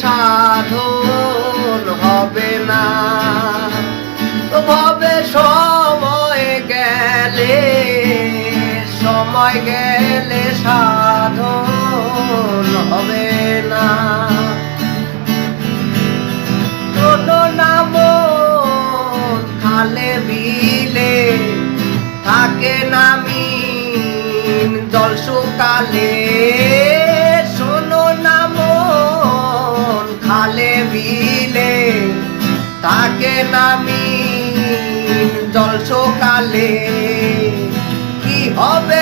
সাধন হবে না। ভবে সময় গেলে সাধন হবে না। কোনো নাম খালে বিলে থাকে নামিন জল শুকালে। শোনো নাম খালে বিলে থাকে নামিন জল শুকালে। কি হবে